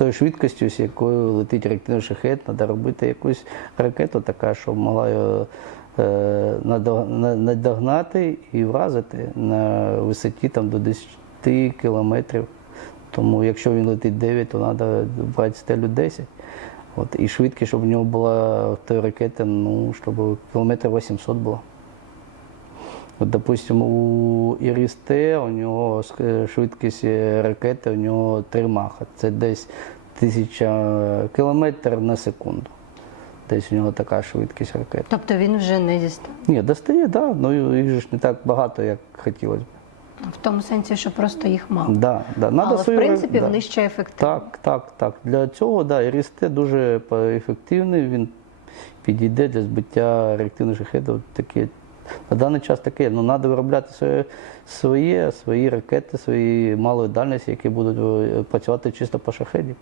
тою швидкістю, з якою летить реактивний шахет, треба робити якусь ракету, така, щоб могла його е, на- надогнати і вразити на висоті там, до 10 кілометрів. Тому якщо він летить 9, то треба брати стелю 10. От, і швидкість, щоб в нього була в тої ракети, ну, щоб кілометрів 800 було. От, допустимо, у Іріс-Т у нього швидкість е, ракети у нього 3 маха. Це десь тисяча кілометрів на секунду. Десь у нього така швидкість ракети. Тобто він вже не дістав. Ні, достає, так, да, ну їх ж не так багато, як хотілося б. В тому сенсі, що просто їх мало. Да, да. Надо Але в свою ра- принципі да. вони ще ефективні. Так, так, так. Для цього да, Іріс-Т дуже ефективний, він підійде для збиття реактивних шахедів. Таке. На даний час таке. Ну, треба виробляти своє, своє, свої ракети, свої малої дальності, які будуть е, працювати чисто по шахеді.